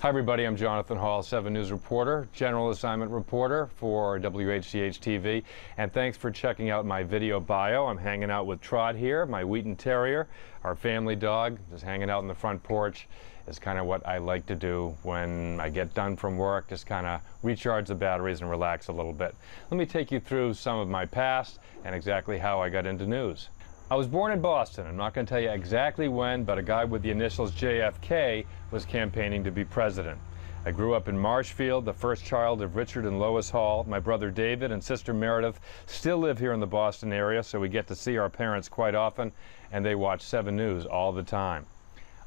Hi everybody, I'm Jonathan Hall, 7 News reporter, general assignment reporter for WHDH-TV, and thanks for checking out my video bio. I'm hanging out with Trot here, my Wheaton Terrier, our family dog, just hanging out on the front porch. Is kind of what I like to do when I get done from work, just kind of recharge the batteries and relax a little bit. Let me take you through some of my past and exactly how I got into news. I was born in Boston. I'm not going to tell you exactly when, but a guy with the initials JFK was campaigning to be president. I grew up in Marshfield, the first child of Richard and Lois Hall. My brother David and sister Meredith still live here in the Boston area, so we get to see our parents quite often, and they watch 7 News all the time.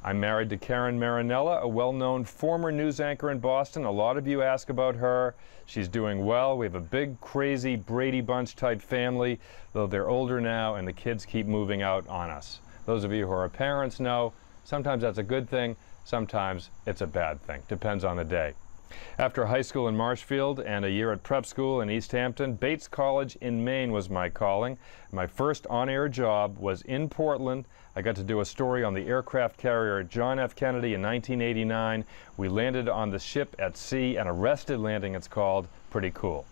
I'm married to Karen Marinella, a well-known former news anchor in Boston. A lot of you ask about her. She's doing well. We have a big, crazy Brady Bunch type family, though they're older now and the kids keep moving out on us. Those of you who are parents know sometimes that's a good thing, sometimes it's a bad thing. Depends on the day. After high school in Marshfield and a year at prep school in East Hampton, Bates College in Maine was my calling. My first on-air job was in Portland. I got to do a story on the aircraft carrier John F. Kennedy in 1989. We landed on the ship at sea, an arrested landing it's called. Pretty cool.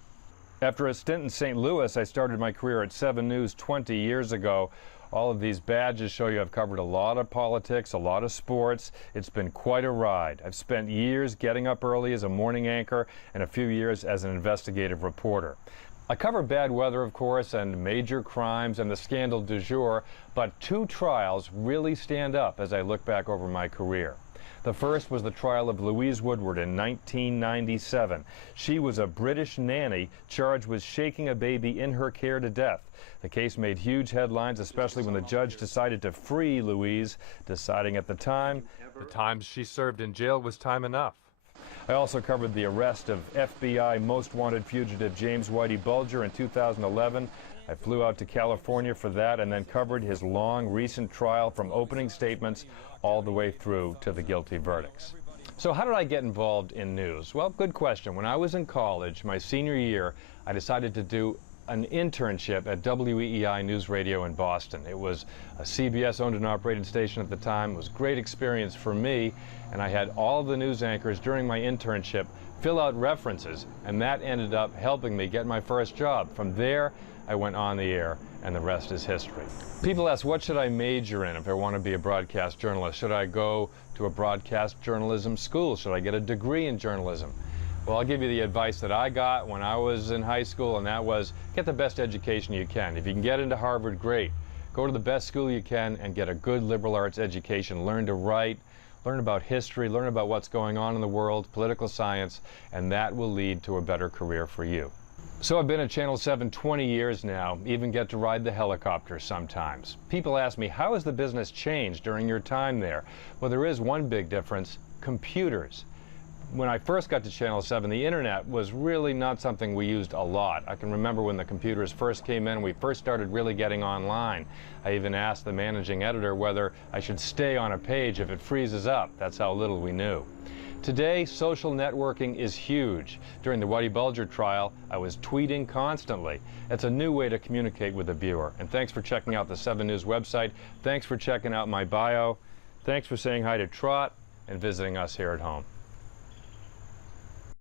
After a stint in St. Louis, I started my career at 7 News 20 years ago. All of these badges show you I've covered a lot of politics, a lot of sports. It's been quite a ride. I've spent years getting up early as a morning anchor and a few years as an investigative reporter. I cover bad weather, of course, and major crimes and the scandal du jour, but 2 trials really stand up as I look back over my career. The first was the trial of Louise Woodward in 1997. She was a British nanny charged with shaking a baby in her care to death. The case made huge headlines, especially when the judge decided to free Louise, deciding at the time she served in jail was time enough. I also covered the arrest of FBI most wanted fugitive James Whitey Bulger in 2011. I flew out to California for that and then covered his long, recent trial from opening statements all the way through to the guilty verdicts. So how did I get involved in news? Well, good question. When I was in college, my senior year, I decided to do an internship at WEEI News Radio in Boston. It was a CBS owned and operated station at the time. It was a great experience for me, and I had all of the news anchors during my internship fill out references, and that ended up helping me get my first job. From there, I went on the air, and the rest is history. People ask, what should I major in if I want to be a broadcast journalist? Should I go to a broadcast journalism school? Should I get a degree in journalism? Well, I'll give you the advice that I got when I was in high school, and that was get the best education you can. If you can get into Harvard, great. Go to the best school you can and get a good liberal arts education. Learn to write, learn about history, learn about what's going on in the world, political science, and that will lead to a better career for you. So I've been at Channel 7 20 years now, even get to ride the helicopter sometimes. People ask me, how has the business changed during your time there? Well, there is one big difference: computers. When I first got to Channel 7, the internet was really not something we used a lot. I can remember when the computers first came in, we first started really getting online. I even asked the managing editor whether I should stay on a page if it freezes up. That's how little we knew. Today, social networking is huge. During the Whitey Bulger trial, I was tweeting constantly. It's a new way to communicate with the viewer. And thanks for checking out the 7 News website. Thanks for checking out my bio. Thanks for saying hi to Trot and visiting us here at home.